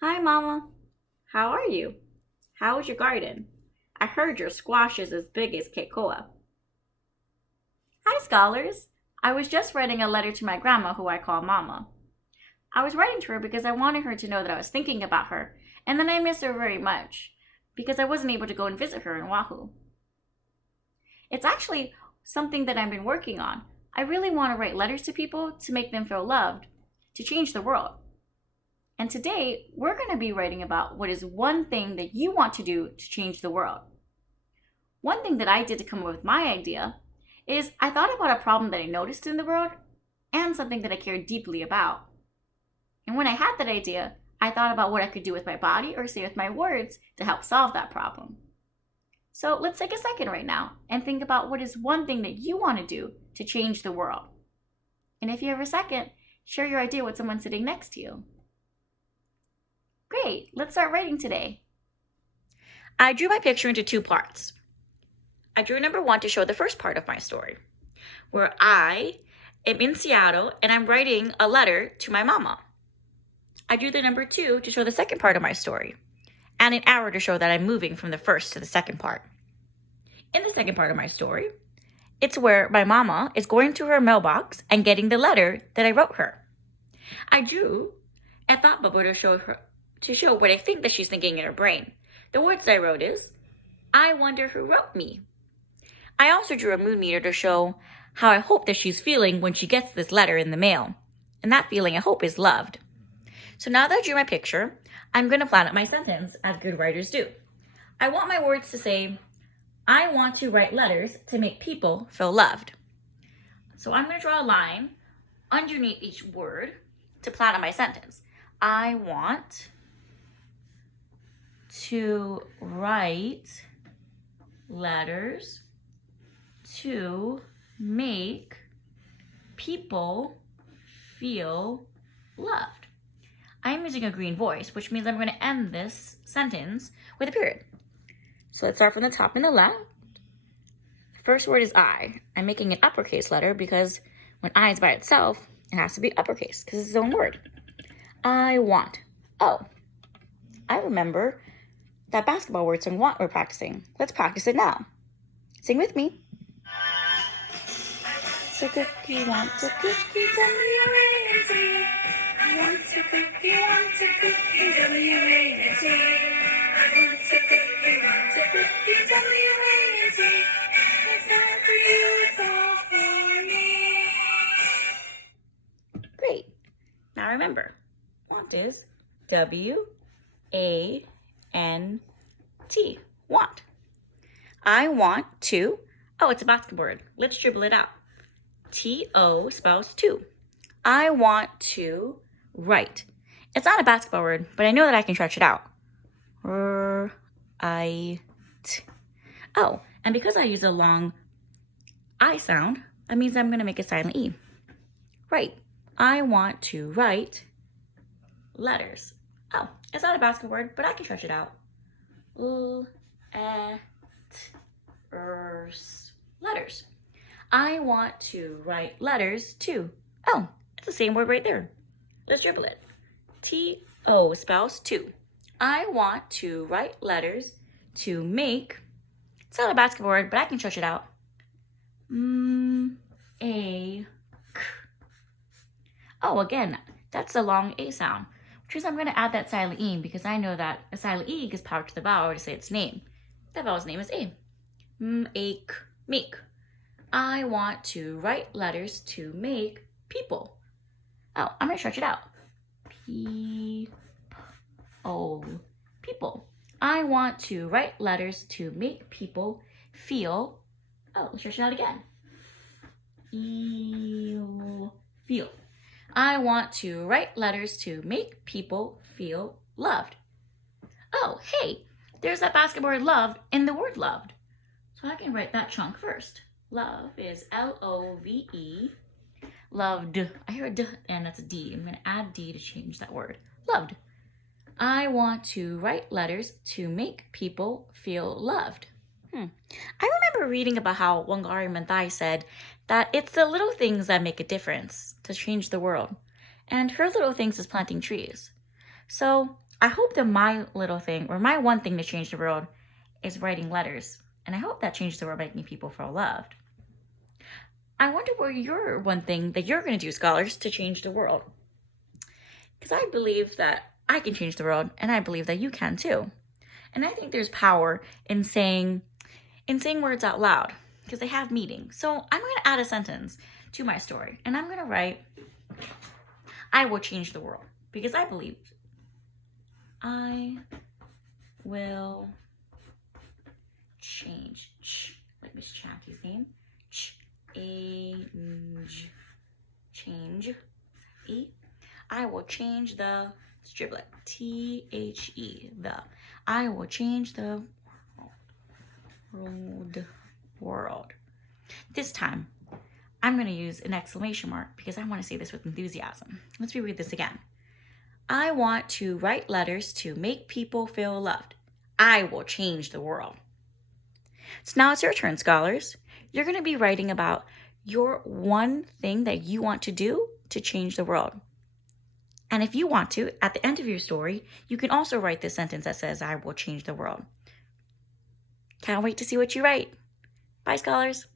Hi, Mama. How are you? How is your garden? I heard your squash is as big as Keikoa. Hi, scholars. I was just writing a letter to my grandma, who I call Mama. I was writing to her because I wanted her to know that I was thinking about her and that I miss her very much because I wasn't able to go and visit her in Oahu. It's actually something that I've been working on. I really want to write letters to people to make them feel loved, to change the world. And today, we're going to be writing about what is one thing that you want to do to change the world. One thing that I did to come up with my idea is I thought about a problem that I noticed in the world and something that I cared deeply about. And when I had that idea, I thought about what I could do with my body or say with my words to help solve that problem. So let's take a second right now and think about what is one thing that you want to do to change the world. And if you have a second, share your idea with someone sitting next to you. Great, let's start writing today. I drew my picture into two parts. I drew number 1 to show the first part of my story, where I am in Seattle and I'm writing a letter to my mama. I drew the number 2 to show the second part of my story, and an arrow to show that I'm moving from the first to the second part. In the second part of my story, it's where my mama is going to her mailbox and getting the letter that I wrote her. I drew a thought bubble to show what I think that she's thinking in her brain. The words I wrote is, I wonder who wrote me. I also drew a mood meter to show how I hope that she's feeling when she gets this letter in the mail. And that feeling, I hope, is loved. So now that I drew my picture, I'm going to plan out my sentence as good writers do. I want my words to say, I want to write letters to make people feel loved. So I'm going to draw a line underneath each word to plan out my sentence. I want to write letters to make people feel loved. I'm using a green voice, which means I'm going to end this sentence with a period. So let's start from the top in the left. The first word is I. I'm making an uppercase letter because when I is by itself, it has to be uppercase because it's its own word. I want. Oh, I remember that basketball word song want we're practicing. Let's practice it now. Sing with me. Want a cookie, want a cookie, W-A-N-T. I want a cookie, W-A-N-T. I want a cookie, W-A-N-T. It's not for you, it's all for me. Great. Now remember, want is W-A-N-T. Want. I want to. Oh, it's a basketball word. Let's dribble it out. T-O spells two. I want to write. It's not a basketball word, but I know that I can stretch it out. R-I-T. Oh, and because I use a long I sound, that means I'm going to make a silent E. Right. I want to write letters. Oh, it's not a basketball word, but I can stretch it out. Letters. I want to write letters to. Oh, it's the same word right there. Let's dribble it. T-O spells two. I want to write letters to make. It's not a basketball word, but I can stretch it out. A. Oh, again, that's a long A sound, which means I'm going to add that silent E because I know that a silent E gives power to the vowel to say its name. That vowel's name is A. Make. I want to write letters to make people. Oh, I'm going to stretch it out. People. I want to write letters to make people feel. Oh, let's stretch it out again. Feel. I want to write letters to make people feel loved. Oh, hey, there's that basketball word loved in the word loved. So I can write that chunk first. Love is L-O-V-E. Loved. I hear a D and that's a D. I'm going to add D to change that word. Loved. I want to write letters to make people feel loved. I remember reading about how Wangari Maathai said that it's the little things that make a difference to change the world. And her little things is planting trees. So I hope that my little thing, or my one thing to change the world, is writing letters. And I hope that changes the world, making people feel loved. I wonder what your one thing that you're going to do, scholars, to change the world. Because I believe that I can change the world, and I believe that you can too. And I think there's power in saying words out loud, because they have meaning. So I'm going to add a sentence to my story, and I'm going to write, I will change the world, because I believe I will change. Like Miss Chappie's name. Change. E. I will change the striblet. THE. The. I will change the world. This time, I'm going to use an exclamation mark because I want to say this with enthusiasm. Let's reread this again. I want to write letters to make people feel loved. I will change the world. So now it's your turn, scholars. You're going to be writing about your one thing that you want to do to change the world. And if you want to, at the end of your story, you can also write this sentence that says, I will change the world. Can't wait to see what you write. Bye, scholars.